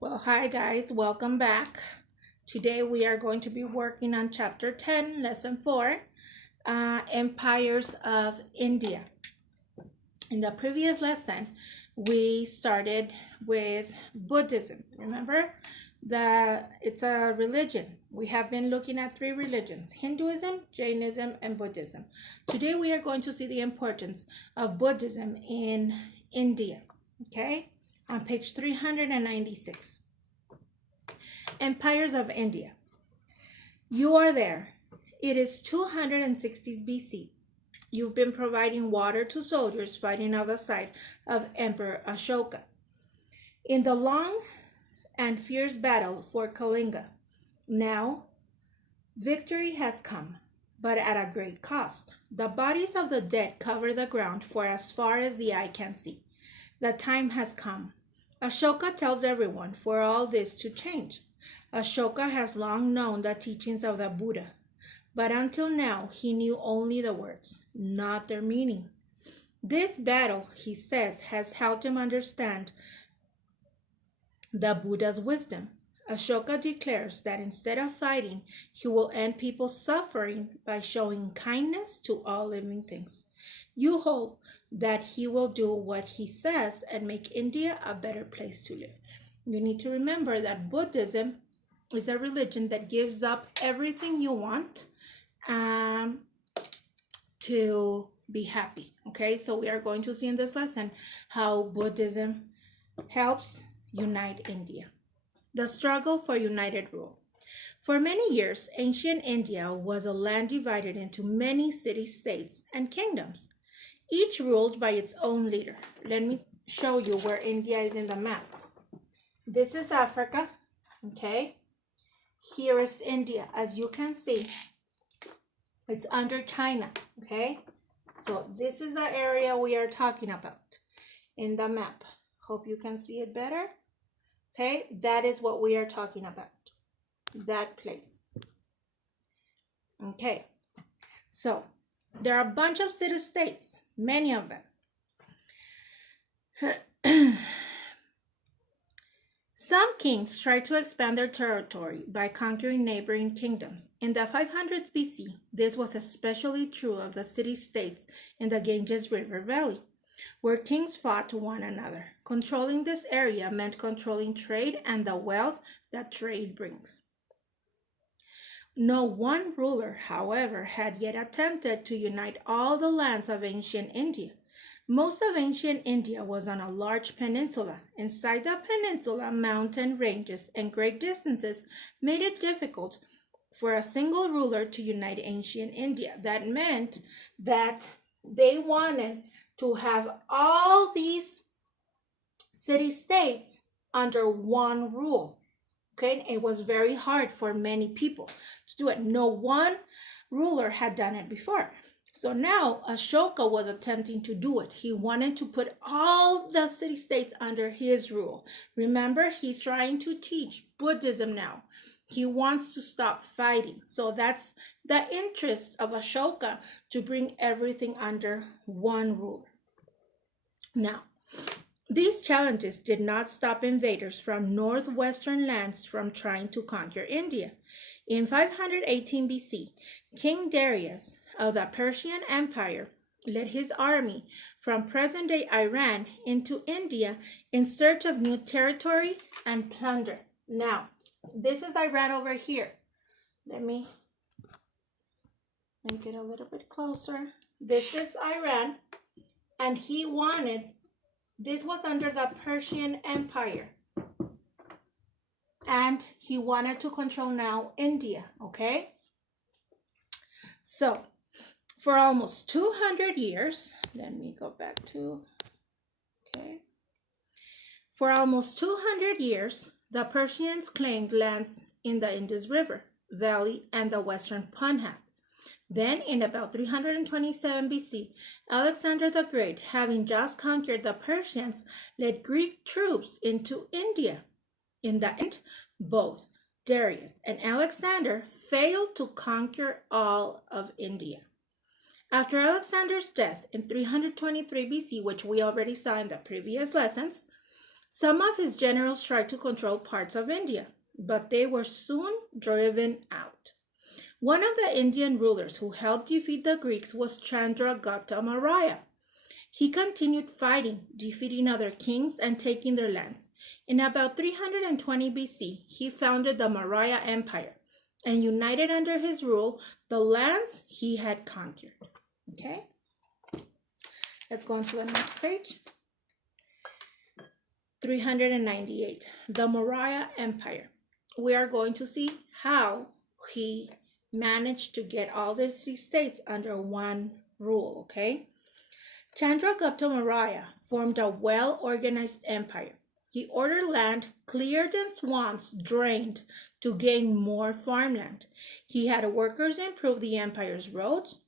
Well, hi guys, welcome back. Today we are going to be working on chapter 10, lesson 4, Empires of India. In the previous lesson, we started with Buddhism. Remember that it's a religion. We have been looking at three religions: Hinduism, Jainism, and Buddhism. Today we are going to see the importance of Buddhism in India. Okay, on page 396. Empires of India. You are there. It is 260 BC. You've been providing water to soldiers fighting on the side of Emperor Ashoka in the long and fierce battle for Kalinga. Now, victory has come, but at a great cost. The bodies of the dead cover the ground for as far as the eye can see. The time has come. Ashoka tells everyone for all this to change. Ashoka has long known the teachings of the Buddha, but until now he knew only the words, not their meaning. This battle, he says, has helped him understand the Buddha's wisdom. Ashoka declares that instead of fighting, he will end people's suffering by showing kindness to all living things. You hope that he will do what he says and make India a better place to live. You need to remember that Buddhism is a religion that gives up everything you want um, to be happy. Okay, so we are going to see in this lesson how Buddhism helps unite India. The struggle for united rule. For many years, ancient India was a land divided into many city-states and kingdoms, each ruled by its own leader. Let me show you where India is in the map. This is Africa, okay? Here is India. As you can see, it's under China, okay? So this is the area we are talking about in the map. Hope you can see it better. Okay, that is what we are talking about, that place. Okay, so there are a bunch of city-states, many of them. Some kings tried to expand their territory by conquering neighboring kingdoms. In the 500s BC, this was especially true of the city-states in the Ganges River Valley, where kings fought one another. Controlling this area meant controlling trade and the wealth that trade brings. No one ruler, however, had yet attempted to unite all the lands of ancient India. Most of ancient India was on a large peninsula. Inside the peninsula, mountain ranges and great distances made it difficult for a single ruler to unite ancient India. That meant that they wanted to have all these city-states under one rule. Okay, it was very hard for many people to do it. No one ruler had done it before. So now Ashoka was attempting to do it. He wanted to put all the city-states under his rule. Remember, he's trying to teach Buddhism now. He wants to stop fighting. So that's the interest of Ashoka, to bring everything under one ruler. Now, these challenges did not stop invaders from northwestern lands from trying to conquer India. In 518 BC, King Darius of the Persian Empire led his army from present-day Iran into India in search of new territory and plunder. Now, this is Iran over here. Let me make it a little bit closer. This is Iran, and this was under the Persian Empire. And he wanted to control now India, okay? So, for almost 200 years, let me go back to, okay. For almost 200 years, the Persians claimed lands in the Indus River Valley and the western Punjab. Then, in about 327 BC, Alexander the Great, having just conquered the Persians, led Greek troops into India. In the end, both Darius and Alexander failed to conquer all of India. After Alexander's death in 323 BC, which we already saw in the previous lessons, Some of his generals tried to control parts of India, but they were soon driven out. One of the Indian rulers who helped defeat the Greeks was Chandragupta Maurya. He continued fighting, defeating other kings and taking their lands. In about 320 BC, he founded the Maurya Empire and united under his rule the lands he had conquered. Okay, let's go on to the next page. 398, the Maurya Empire. We are going to see how he managed to get all these three states under one rule, okay? Chandragupta Maurya formed a well-organized empire. He ordered land cleared and swamps drained to gain more farmland. He had workers improve the empire's roads.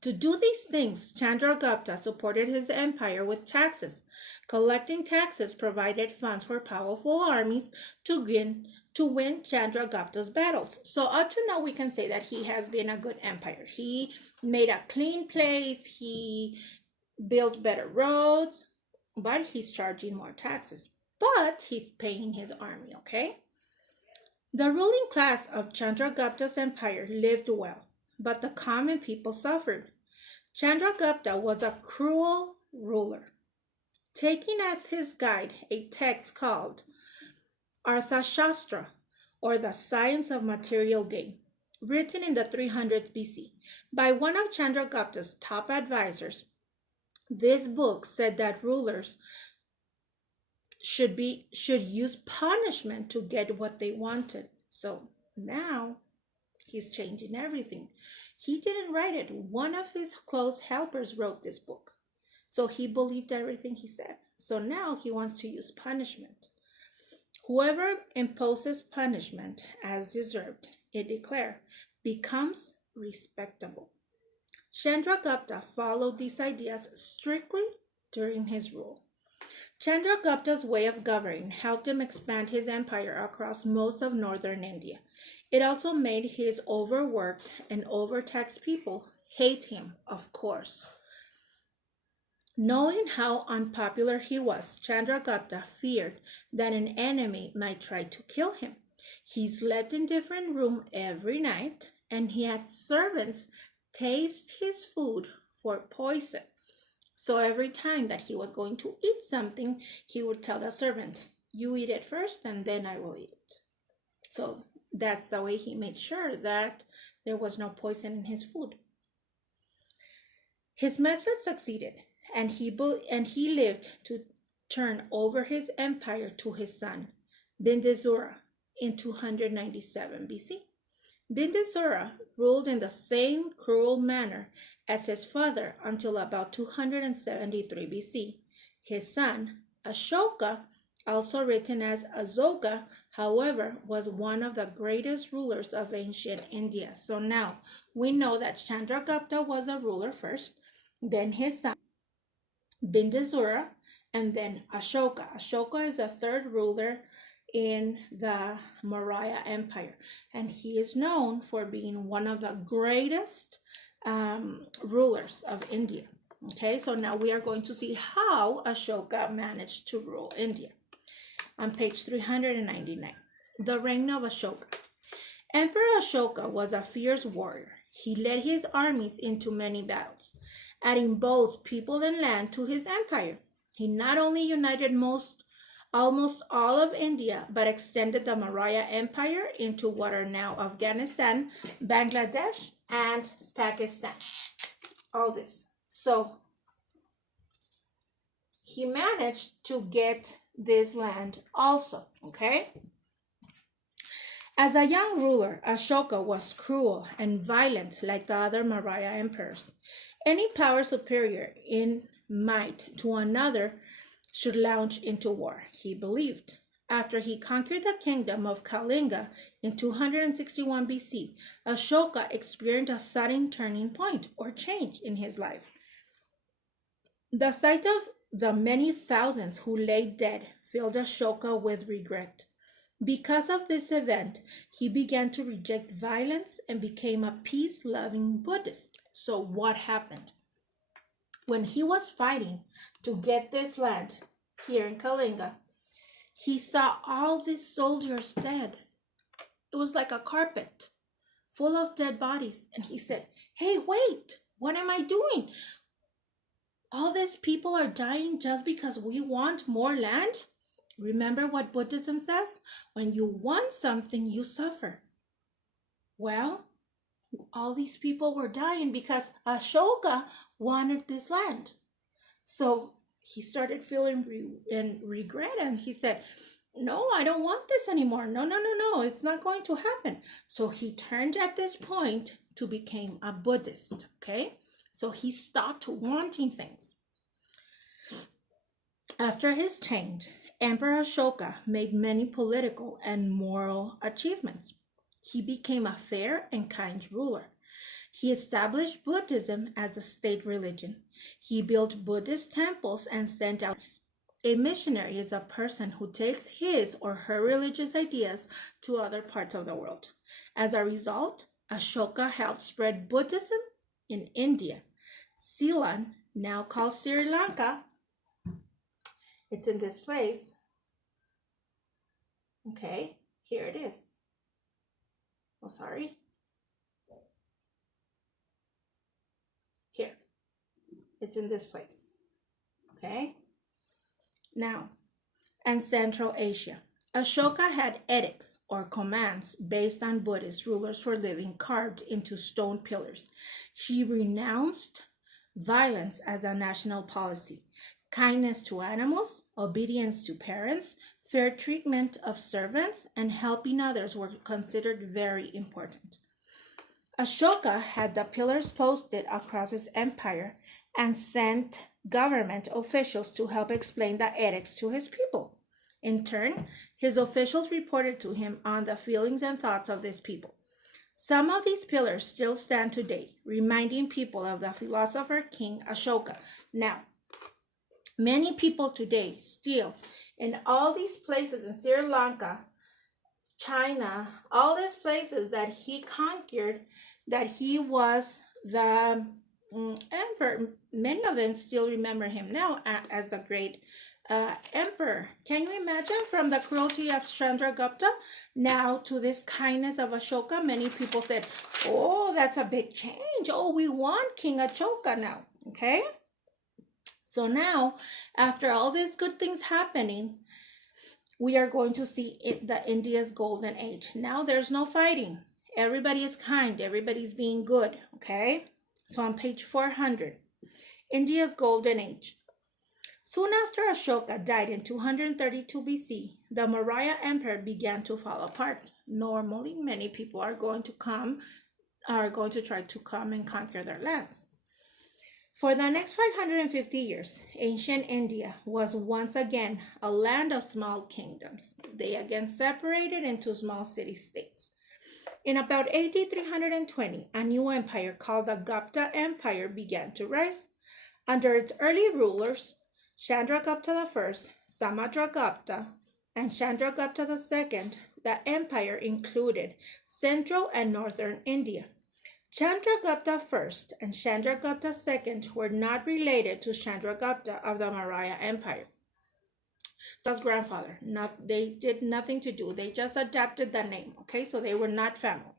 To do these things, Chandragupta supported his empire with taxes. Collecting taxes provided funds for powerful armies to win Chandragupta's battles. So up to now, we can say that he has been a good empire. He made a clean place. He built better roads, but he's charging more taxes. But he's paying his army, okay? The ruling class of Chandragupta's empire lived well, but the common people suffered. Chandragupta was a cruel ruler. Taking as his guide a text called Arthashastra, or the Science of Material Gain, written in the 300s BC by one of Chandragupta's top advisors, this book said that rulers should use punishment to get what they wanted. So now he's changing everything. He didn't write it. One of his close helpers wrote this book. So he believed everything he said. So now he wants to use punishment. Whoever imposes punishment as deserved, it declared, becomes respectable. Chandragupta followed these ideas strictly during his rule. Chandragupta's way of governing helped him expand his empire across most of northern India. It also made his overworked and overtaxed people hate him, of course. Knowing how unpopular he was, Chandragupta feared that an enemy might try to kill him. He slept in different rooms every night, and he had servants taste his food for poison. So every time that he was going to eat something, he would tell the servant, you eat it first and then I will eat it. So that's the way he made sure that there was no poison in his food. His method succeeded, and he lived to turn over his empire to his son, Bindusara, in 297 BC. Bindusara ruled in the same cruel manner as his father until about 273 BC. His son, Ashoka, also written as Asoka, however, was one of the greatest rulers of ancient India. So now we know that Chandragupta was a ruler first, then his son, Bindusara, and then Ashoka. Ashoka is the third ruler in the Maurya Empire, and he is known for being one of the greatest rulers of India. Okay, so now we are going to see how Ashoka managed to rule India. On page 399, the reign of Ashoka. Emperor Ashoka was a fierce warrior. He led his armies into many battles, adding both people and land to his empire. He not only united almost all of India, but extended the Maurya Empire into what are now Afghanistan, Bangladesh, and Pakistan. All this. So he managed to get this land also, okay? As a young ruler, Ashoka was cruel and violent like the other Maurya emperors. Any power superior in might to another should launch into war, he believed. After he conquered the kingdom of Kalinga in 261 BC, Ashoka experienced a sudden turning point or change in his life. The sight of the many thousands who lay dead filled Ashoka with regret. Because of this event, he began to reject violence and became a peace-loving Buddhist. So what happened? When he was fighting to get this land, here in Kalinga, he saw all these soldiers dead. It was like a carpet full of dead bodies. And he said, hey, wait, what am I doing? All these people are dying just because we want more land? Remember what Buddhism says? When you want something, you suffer. Well, all these people were dying because Ashoka wanted this land. So he started feeling regret, and he said, no, I don't want this anymore. No, it's not going to happen. So he turned at this point to become a Buddhist, okay? So he stopped wanting things. After his change, Emperor Ashoka made many political and moral achievements. He became a fair and kind ruler. He established Buddhism as a state religion. He built Buddhist temples and sent out. A missionary is a person who takes his or her religious ideas to other parts of the world. As a result, Ashoka helped spread Buddhism in India. Ceylon, now called Sri Lanka, it's in this place. Okay, here it is. Oh, sorry. Here, it's in this place. Okay. Now, and Central Asia. Ashoka had edicts or commands based on Buddhist rulers for living carved into stone pillars. He renounced violence as a national policy. Kindness to animals, obedience to parents, fair treatment of servants, and helping others were considered very important. Ashoka had the pillars posted across his empire and sent government officials to help explain the edicts to his people. In turn, his officials reported to him on the feelings and thoughts of these people. Some of these pillars still stand today, reminding people of the philosopher King Ashoka. Now, many people today still, in all these places in Sri Lanka, China, all these places that he conquered, that he was the emperor, many of them still remember him now as the great emperor. Can you imagine, from the cruelty of Chandragupta now to this kindness of Ashoka? Many people said, oh, that's a big change. Oh, we want King Ashoka now. Okay. So now, after all these good things happening, we are going to see the India's golden age. Now there's no fighting. Everybody is kind. Everybody's being good. Okay. So on page 400, India's golden age. Soon after Ashoka died in 232 BC, the Maurya Empire began to fall apart. Normally, many people are going to try to come and conquer their lands. For the next 550 years, ancient India was once again a land of small kingdoms. They again separated into small city-states. In about AD 320, a new empire called the Gupta Empire began to rise. Under its early rulers, Chandragupta I, Samudragupta, and Chandragupta II, the empire included central and northern India. Chandragupta I and Chandragupta II were not related to Chandragupta of the Maurya Empire. Just grandfather. They did nothing to do. They just adapted the name. Okay, so they were not family.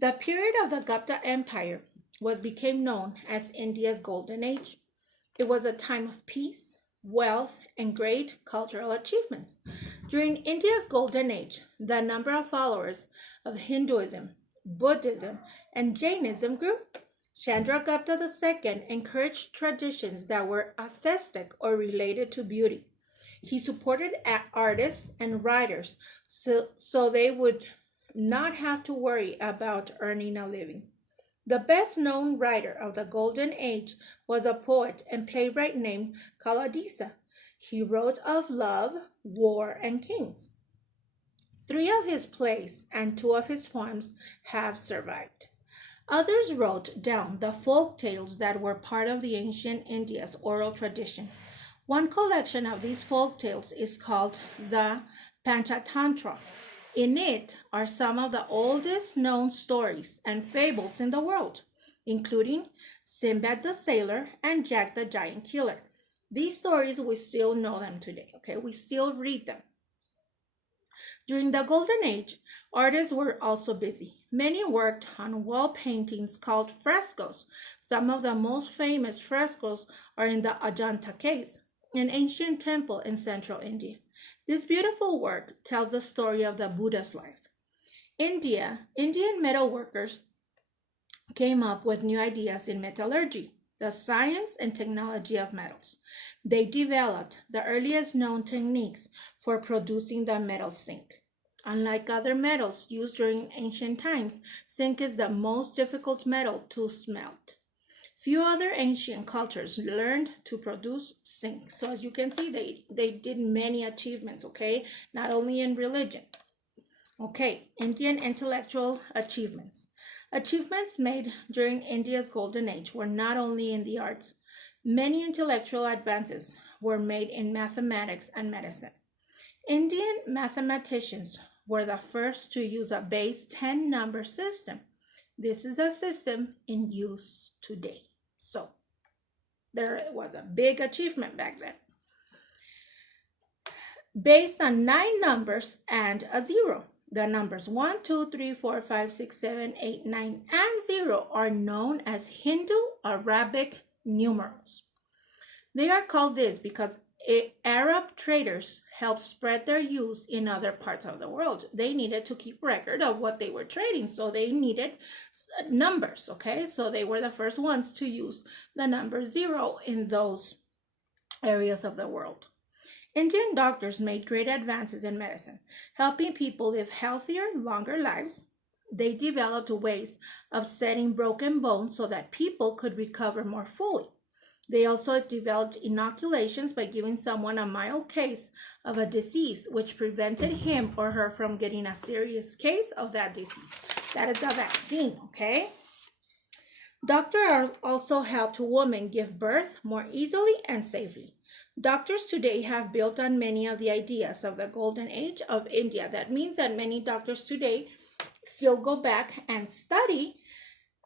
The period of the Gupta Empire became known as India's Golden Age. It was a time of peace, wealth, and great cultural achievements. During India's Golden Age, the number of followers of Hinduism, Buddhism, and Jainism grew. Chandragupta II encouraged traditions that were aesthetic or related to beauty. He supported artists and writers so they would not have to worry about earning a living. The best-known writer of the Golden Age was a poet and playwright named Kaladisa. He wrote of love, war, and kings. 3 of his plays and 2 of his poems have survived. Others wrote down the folk tales that were part of the ancient India's oral tradition. One collection of these folk tales is called the Panchatantra. In it are some of the oldest known stories and fables in the world, including Sinbad the Sailor and Jack the Giant Killer. These stories, we still know them today, okay? We still read them. During the Golden Age, artists were also busy. Many worked on wall paintings called frescoes. Some of the most famous frescoes are in the Ajanta caves, an ancient temple in central India. This beautiful work tells the story of the Buddha's life. Indian metal workers came up with new ideas in metallurgy, the science and technology of metals. They developed the earliest known techniques for producing the metal zinc. Unlike other metals used during ancient times, zinc is the most difficult metal to smelt. Few other ancient cultures learned to produce zinc. So as you can see, they did many achievements, okay? Not only in religion. Okay, Indian intellectual achievements. Achievements made during India's golden age were not only in the arts. Many intellectual advances were made in mathematics and medicine. Indian mathematicians were the first to use a base 10 number system. This is a system in use today. So there was a big achievement back then. Based on 9 numbers and a 0. The numbers 1, 2, 3, 4, 5, 6, 7, 8, 9, and 0 are known as Hindu Arabic numerals. They are called this because Arab traders helped spread their use in other parts of the world. They needed to keep record of what they were trading, so they needed numbers, okay? So they were the first ones to use the number 0 in those areas of the world. Indian doctors made great advances in medicine, helping people live healthier, longer lives. They developed ways of setting broken bones so that people could recover more fully. They also developed inoculations by giving someone a mild case of a disease, which prevented him or her from getting a serious case of that disease. That is a vaccine, okay? Doctors also helped women give birth more easily and safely. Doctors today have built on many of the ideas of the golden age of India. That means that many doctors today still go back and study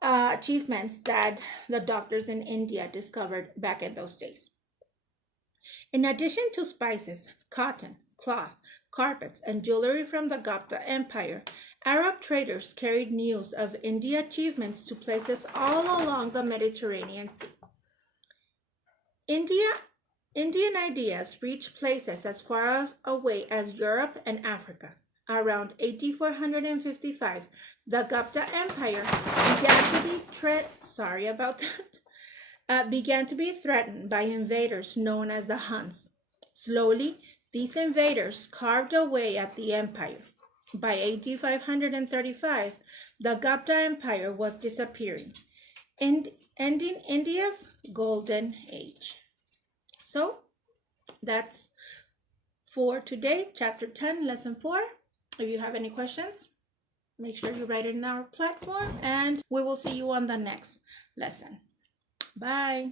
achievements that the doctors in India discovered back in those days. In addition to spices, cotton, cloth, carpets, and jewelry from the Gupta Empire, Arab traders carried news of Indian achievements to places all along the Mediterranean Sea. Indian ideas reached places as far away as Europe and Africa. Around 8455, the Gupta Empire began to be threatened by invaders known as the Huns. Slowly, these invaders carved away at the empire. By 8535, the Gupta Empire was disappearing, ending India's golden age. So, that's for today, chapter 10, lesson 4. If you have any questions, make sure you write it in our platform, and we will see you on the next lesson. Bye.